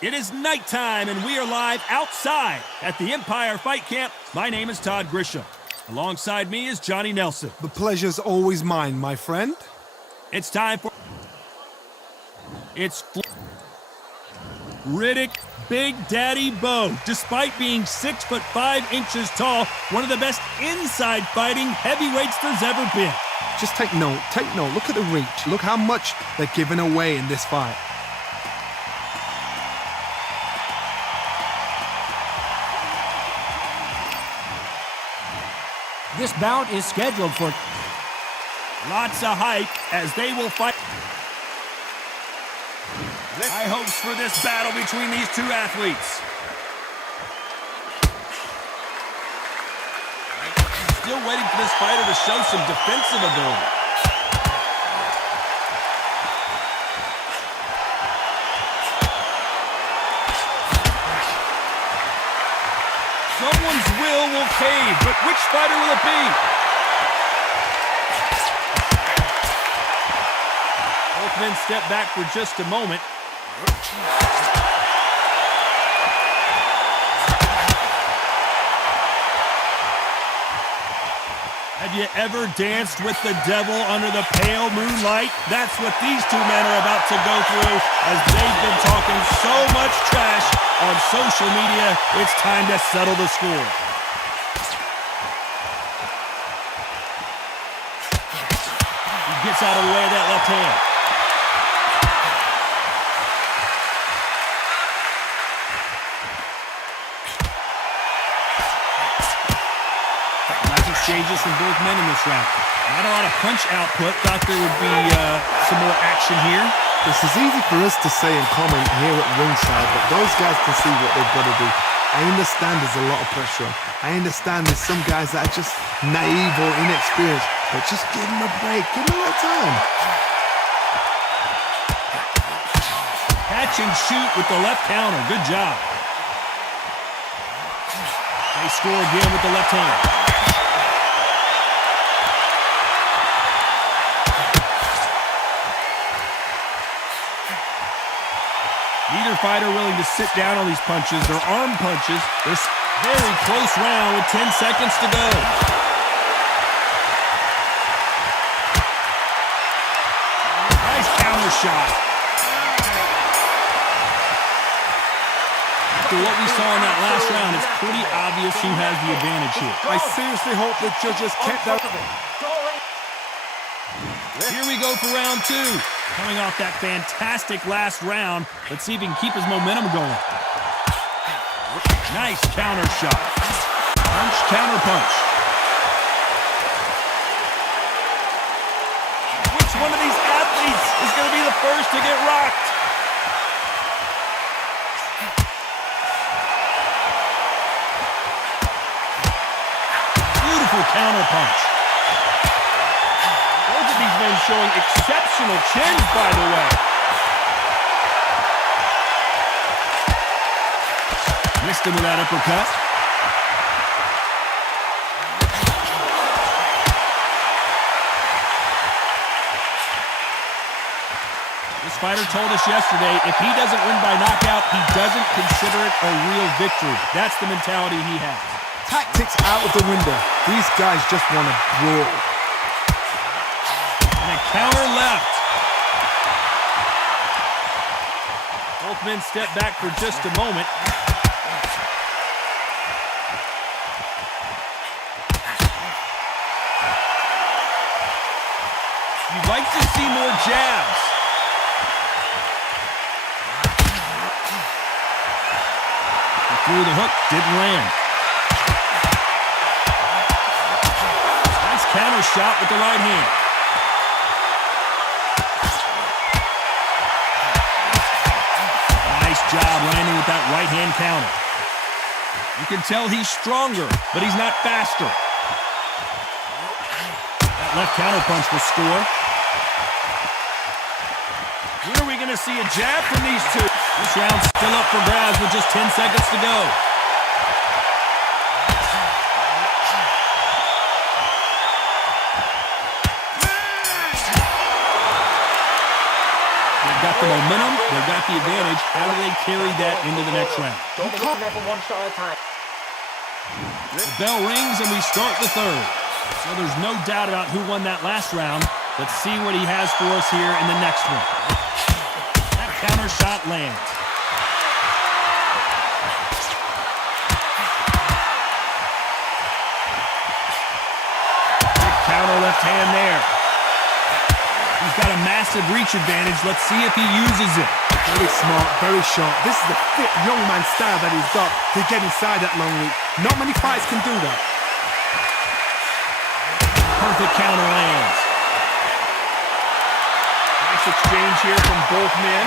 It is nighttime, and we are live outside at the Empire Fight Camp. My name is Todd Grisham. Alongside me is Johnny Nelson. The pleasure's always mine, my friend. It's time for... It's Riddick Big Daddy Bowe. Despite being 6'5" tall, one of the best inside fighting heavyweights there's ever been. Just take note. Look at the reach. Look how much they're giving away in this fight. This bout is scheduled for lots of hype as they will fight. High hopes for this battle between these two athletes. Still waiting for this fighter to show some defensive ability. Someone's will cave, but which fighter will it be? Both men step back for just a moment. Have you ever danced with the devil under the pale moonlight? That's what these two men are about to go through as they've been talking so much trash on social media. It's time to settle the score. He gets out of the way of that left hand. Exchanges from both men in this round. Not a lot of punch output. Thought there would be some more action here. This is easy for us to say and comment here at ringside, but those guys can see what they've got to do. I understand there's a lot of pressure. I understand there's some guys that are just naive or inexperienced, but just give them a break. Give them a little time. Catch and shoot with the left counter. Good job. They score again with the left hand. Neither fighter willing to sit down on these punches. They're arm punches. This very close round with 10 seconds to go. Nice counter shot. After what we saw in that last round, it's pretty obvious who has the advantage here. I seriously hope the judges kept that. Here we go for round two. Coming off that fantastic last round, let's see if he can keep his momentum going. Nice counter shot. Punch, counter punch. Which one of these athletes is going to be the first to get rocked? Beautiful counter punch. These men showing exceptional chins, by the way. Missed him with that uppercut. This fighter told us yesterday, if he doesn't win by knockout, he doesn't consider it a real victory. That's the mentality he has. Tactics out of the window. These guys just want to brawl. Counter left. Both men step back for just a moment. You'd like to see more jabs. He threw the hook, didn't land. Nice counter shot with the right hand. Job landing with that right hand counter. You can tell he's stronger, but he's not faster. That left counter punch will score. When are we going to see a jab from these two? This round's still up for grabs with just 10 seconds to go. got the momentum. They've got the advantage. How do they carry that into the next round? Don't be there for one shot at a time. The bell rings and we start the third. So there's no doubt about who won that last round. Let's see what he has for us here in the next one. That counter shot lands. Big counter left hand there. He's got a massive reach advantage. Let's see if he uses it. Very smart, very sharp. This is the fit young man style that he's got to get inside that long reach. Not many fights can do that. Perfect counter lands. Nice exchange here from both men.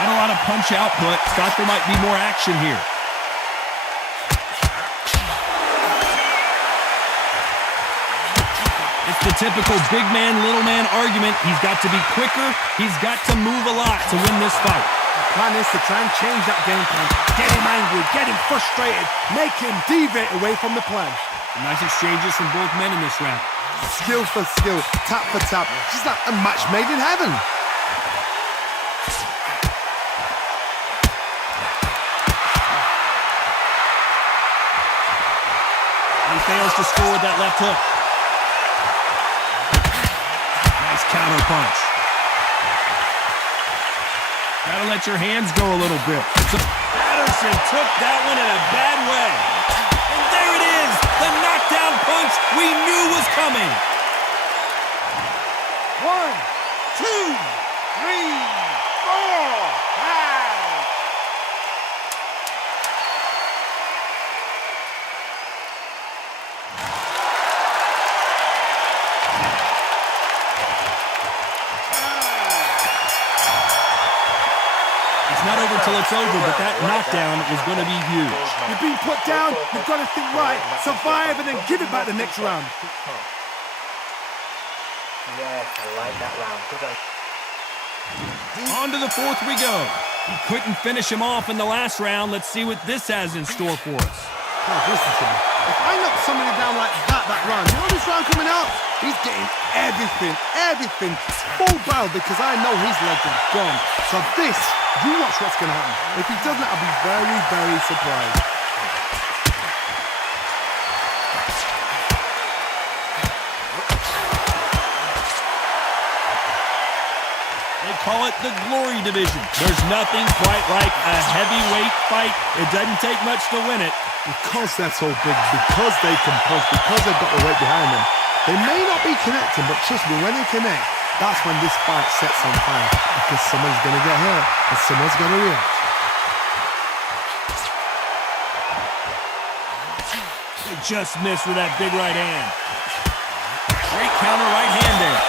Not a lot of punch output. Thought there might be more action here. It's the typical big man, little man argument. He's got to be quicker. He's got to move a lot to win this fight. The plan is to try and change that game plan. Get him angry, get him frustrated, make him deviate away from the plan. Nice exchanges from both men in this round. Skill for skill, tap for tap. Just like a match made in heaven. And he fails to score with that left hook. Nice counter punch. Gotta let your hands go a little bit. Patterson took that one in a bad way. And there it is, the knockdown punch we knew was coming. 1, 2, 3, 4, 5. It's not over till it's over, but that knockdown is going to be huge. You've been put down, you've got to think right, survive and then give it back the next round. Yes, I like that round. On to the fourth we go. He couldn't finish him off in the last round. Let's see what this has in store for us. Oh, listen to me. If I knock somebody down like that round, you know this round coming out? He's getting everything full barrel because I know his legs are gone. So this, you watch what's going to happen. If he doesn't, I'll be very, very surprised. They call it the glory division. There's nothing quite like a heavyweight fight. It doesn't take much to win it. Because they're so big, because they can punch, because they've got the weight behind them, they may not be connecting, but trust me, when they connect, that's when this fight sets on fire. Because someone's going to get hurt, and someone's going to react. They just missed with that big right hand. Great counter right hand there.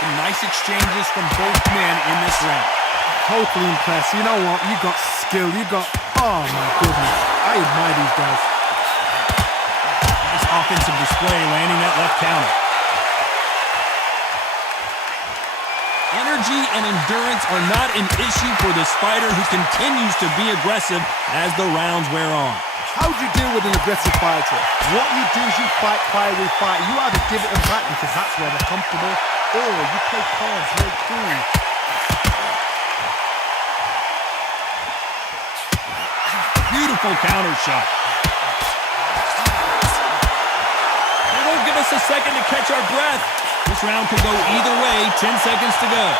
Some nice exchanges from both men in this round. Totally impressed. You know what? You got skill. You got... Oh, my goodness. I admire these guys. Nice offensive display, landing that left counter. Energy and endurance are not an issue for this fighter who continues to be aggressive as the rounds wear on. How do you deal with an aggressive fighter? What you do is you fight fire with fire. You either give it them back because that's where they're comfortable, or you play calm, play cool. Beautiful counter shot. They won't give us a second to catch our breath. This round could go either way. 10 seconds to go.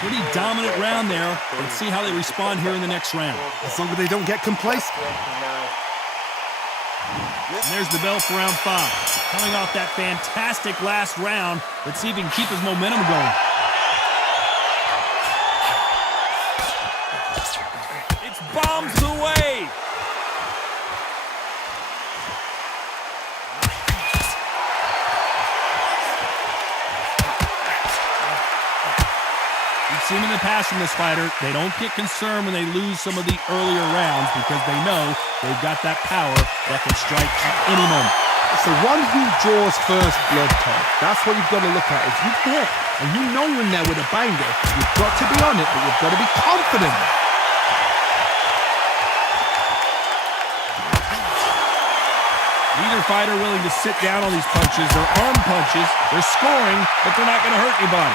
Pretty dominant round there. Let's see how they respond here in the next round. As long as they don't get complacent. And there's the bell for round 5. Coming off that fantastic last round, let's see if he can keep his momentum going. It's bombs away. seen in the past from this fighter, they don't get concerned when they lose some of the earlier rounds because they know they've got that power that can strike at any moment. It's the one who draws first blood, Todd. That's what you've got to look at. If you hit and you know you're in there with a banger, you've got to be on it, but you've got to be confident. Neither fighter willing to sit down on these punches. They're arm punches. They're scoring, but they're not going to hurt anybody.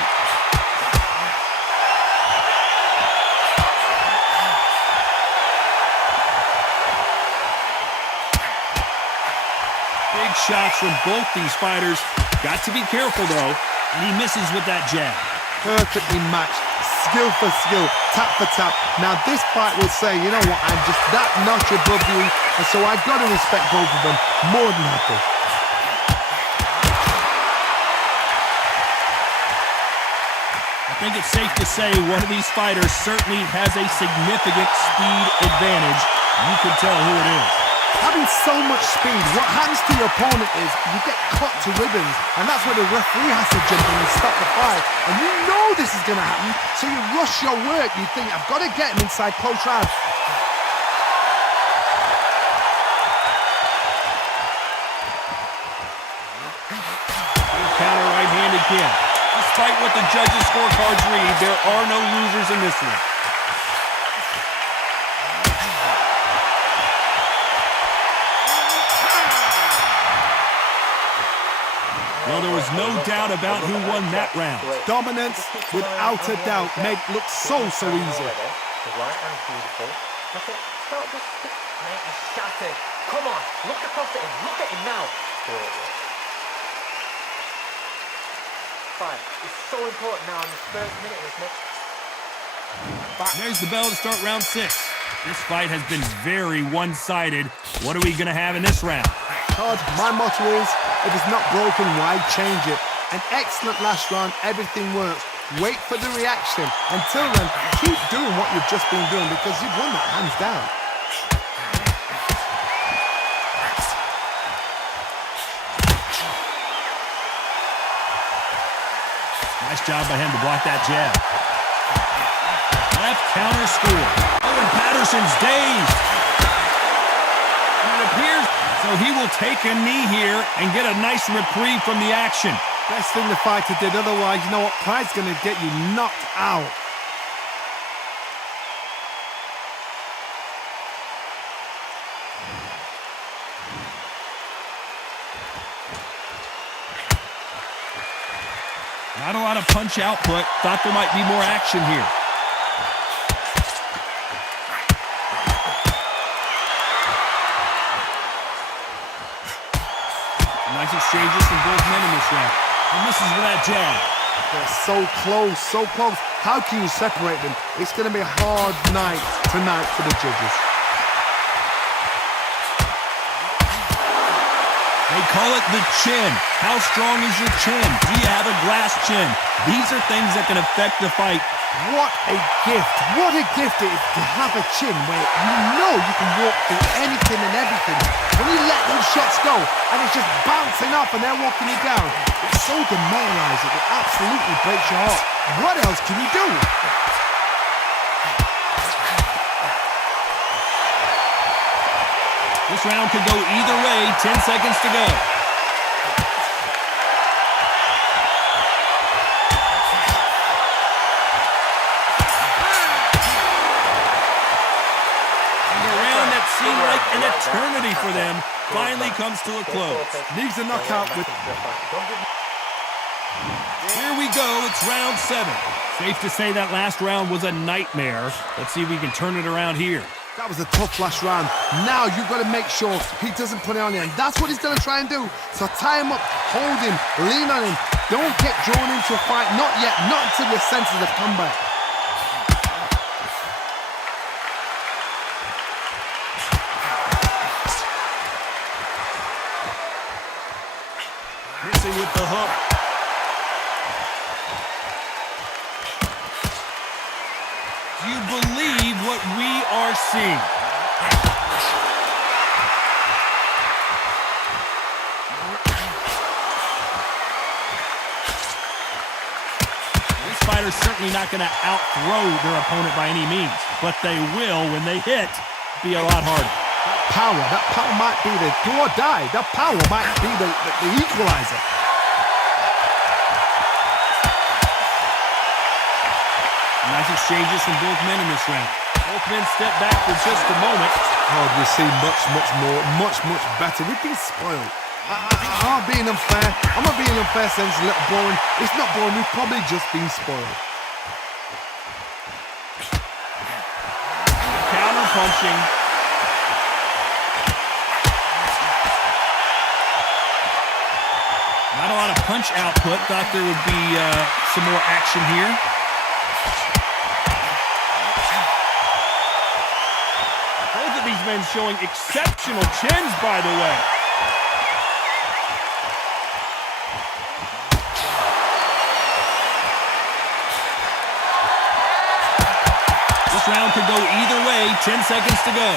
Big shots from both these fighters. Got to be careful, though, and he misses with that jab. Perfectly matched, skill for skill, tap for tap. Now this fight will say, you know what, I'm just that notch above you, and so I've got to respect both of them more than happy. I think it's safe to say one of these fighters certainly has a significant speed advantage. You can tell who it is. Having so much speed, what happens to your opponent is you get cut to ribbons, and that's where the referee has to jump in and stop the fight. And you know this is going to happen, so you rush your work. You think, I've got to get him inside close round. Counter right hand again. Despite what the judges' scorecards read, there are no losers in this one. Well, there was no doubt about who won that round. Dominance, without a doubt, made it look so easy. The right hand's beautiful. That's it. Start just stick. Mate, he's shattered. Come on, look across at him. Look at him now. Fight. It's so important now in this first minute, isn't it? There's the bell to start round 6. This fight has been very one-sided. What are we going to have in this round? Todd, my motto is, if it's not broken, why change it? An excellent last round, everything works. Wait for the reaction. Until then, keep doing what you've just been doing because you've won that hands down. Nice job by him to block that jab. Left counter score. Oh, and Patterson's dazed. And it appears so he will take a knee here and get a nice reprieve from the action. Best thing the fighter did, otherwise, you know what? Pride's going to get you knocked out. Not a lot of punch output. Thought there might be more action here. Nice exchanges from both men in this round. And misses with that jab. They're so close, so close. How can you separate them? It's going to be a hard night tonight for the judges. They call it the chin. How strong is your chin? Do you have a glass chin? These are things that can affect the fight. What a gift. What a gift it is to have a chin where you know you can walk through anything and everything. When you let those shots go and it's just bouncing off and they're walking you down, it's so demoralizing. It absolutely breaks your heart. What else can you do? This round could go either way. 10 seconds to go. Seemed like an eternity for them finally comes to a close. Needs a knockout with... Here we go, it's round 7. Safe to say that last round was a nightmare. Let's see if we can turn it around here. That was a tough last round. Now you've got to make sure he doesn't put it on you, and that's what he's going to try and do. So tie him up, hold him, lean on him. Don't get drawn into a fight, not yet, not until your senses have come back. Missing with the hook. Do you believe what we are seeing? This fighter fighter's certainly not going to out-throw their opponent by any means, but they will, when they hit, be a lot harder. That power might be the do or die. That power might be the equalizer. Nice exchanges from both men in this round. Both men step back for just a moment. Oh, we've seen much more, much better. We've been spoiled. I'm not being unfair. I'm not being unfair saying it's a little boring. It's not boring. We've probably just been spoiled. Counter punching. Not a lot of punch output. Thought there would be some more action here. Both of these men showing exceptional chins, by the way. This round could go either way. 10 seconds to go.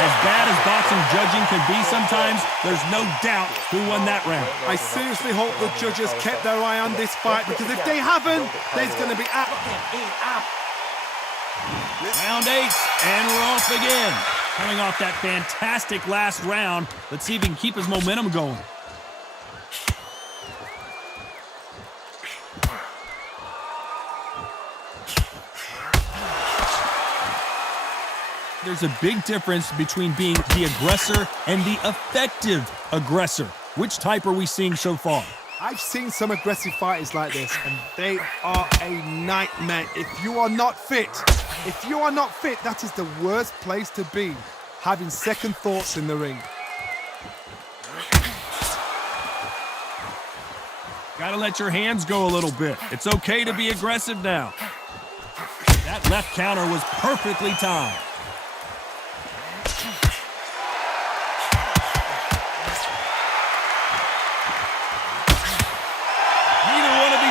As bad as boxing judging can be sometimes, there's no doubt who won that round. I seriously hope the judges kept their eye on this fight, because if they haven't, there's going to be... Round 8, and we're off again. Coming off that fantastic last round, let's see if he can keep his momentum going. There's a big difference between being the aggressor and the effective aggressor. Which type are we seeing so far? I've seen some aggressive fighters like this, and they are a nightmare. If you are not fit, that is the worst place to be, having second thoughts in the ring. Gotta let your hands go a little bit. It's okay to be aggressive now. That left counter was perfectly timed.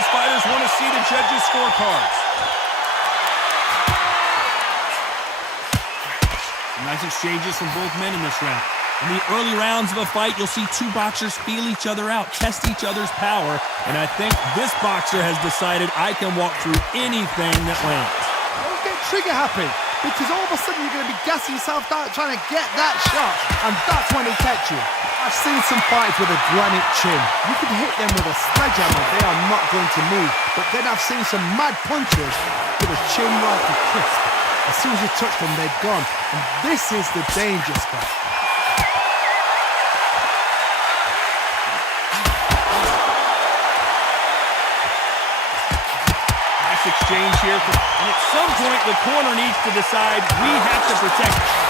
Fighters want to see the judges' scorecards. Nice exchanges from both men in this round. In the early rounds of a fight, you'll see two boxers feel each other out, test each other's power, and I think this boxer has decided I can walk through anything that lands. Don't get trigger happy, because all of a sudden you're going to be gassing yourself out trying to get that shot, and that's when they catch you. I've seen some fighters with a granite chin. You can hit them with a sledgehammer, they are not going to move. But then I've seen some mad punchers with a chin like a crisp. As soon as you touch them, they're gone. And this is the danger spot. Nice exchange here. And at some point, the corner needs to decide we have to protect it.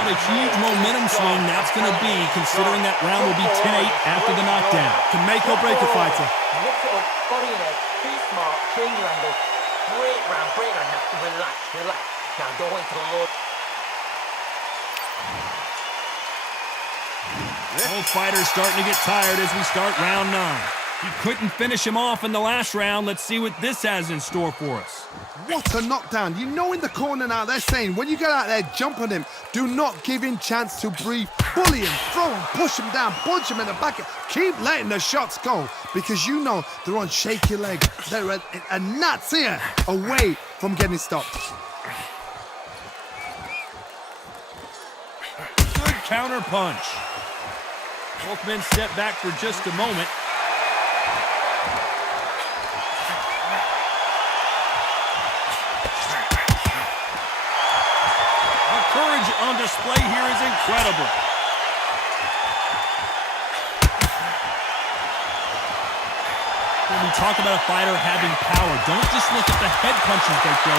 What a huge momentum swing that's going to be, considering that round will be 10-8 after the knockdown. Can make or break a fighter. Lift it up, body in it, be smart, change your angle. Great round, now relax. Now go into the low. Both fighters starting to get tired as we start round 9. He couldn't finish him off in the last round. Let's see what this has in store for us. What a knockdown. You know in the corner now, they're saying, when you get out there, jump on him. Do not give him chance to breathe. Bully him, throw him, push him down, punch him in the back. Keep letting the shots go, because you know they're on shaky legs. They're a gnat's ear away from getting stopped. Good counter punch. Both men step back for just a moment. The courage on display here is incredible. When we talk about a fighter having power, don't just look at the head punches they throw.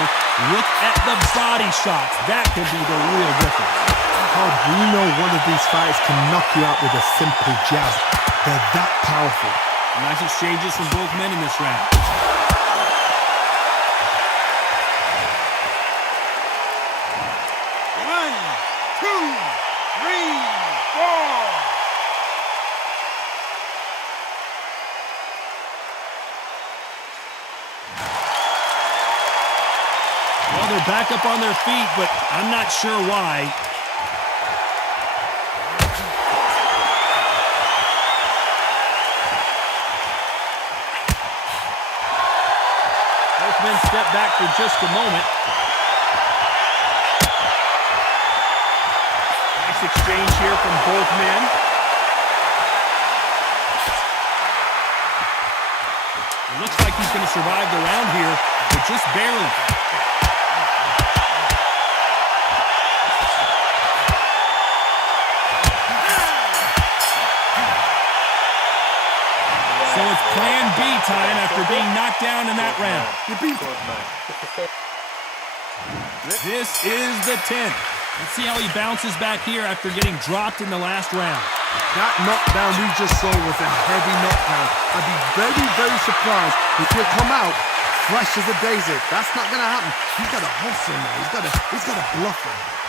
Look at the body shots. That could be the real difference. We know one of these fighters can knock you out with a simple jab. They're that powerful. Nice exchanges from both men in this round. Well, they're back up on their feet, but I'm not sure why. Both men step back for just a moment. Nice exchange here from both men. It looks like he's going to survive the round here, but just barely. So it's plan B time after being knocked down in that round. This is the 10th. Let's see how he bounces back here after getting dropped in the last round. That knockdown we just saw was a heavy knockdown. I'd be very, very surprised if he'll come out fresh as a daisy. That's not going to happen. He's got to hustle now. He's got to bluff him.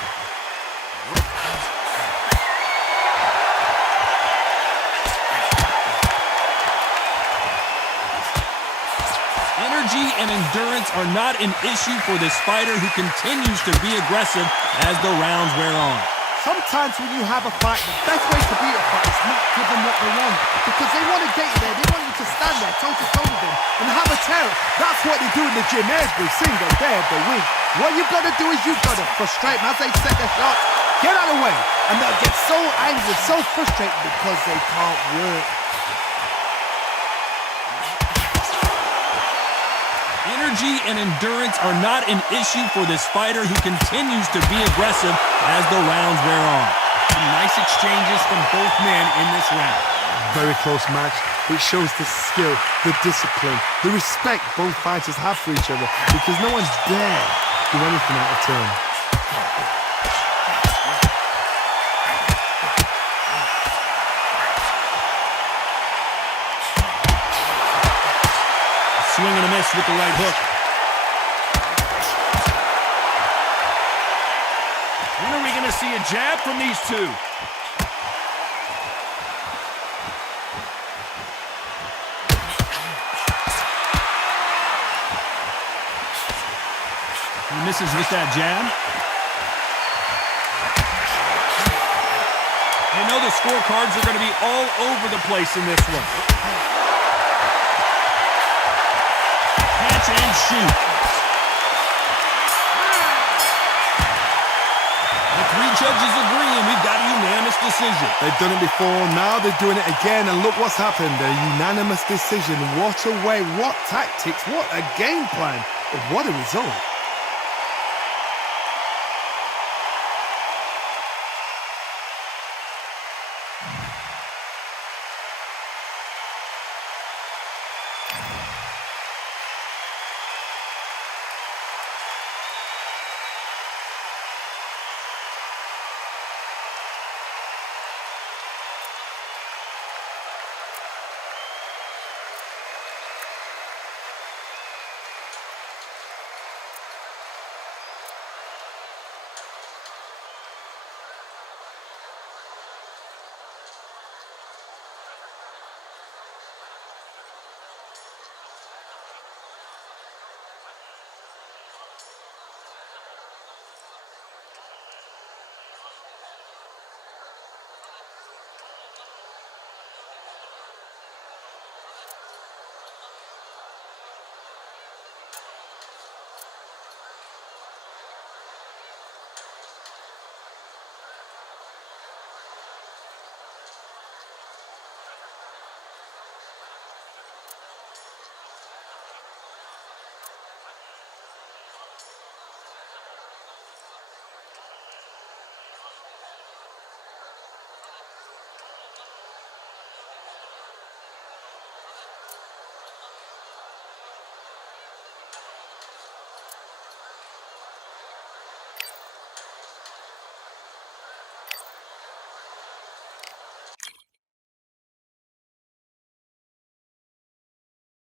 Energy and endurance are not an issue for this fighter who continues to be aggressive as the rounds wear on. Sometimes when you have a fight, the best way to beat a fight is not give them what they want. Because they want to get you there. They want you to stand there toe-to-toe with them and have a terror. That's what they do in the gym. Every single day of the week. What you've got to do is you've got to frustrate them as they set their shot. Get out of the way. And they'll get so angry, so frustrated because they can't work. Energy and endurance are not an issue for this fighter who continues to be aggressive as the rounds wear on. Some nice exchanges from both men in this round. Very close match. It shows the skill, the discipline, the respect both fighters have for each other because no one's dare do anything out of turn. Swing and a miss with the right hook. When are we going to see a jab from these two? He misses with that jab. They know the scorecards are going to be all over the place in this one. And shoot. The three judges agree, and we've got a unanimous decision. They've done it before, now they're doing it again, and look what's happened. A unanimous decision. What a way, what tactics, what a game plan. What a result.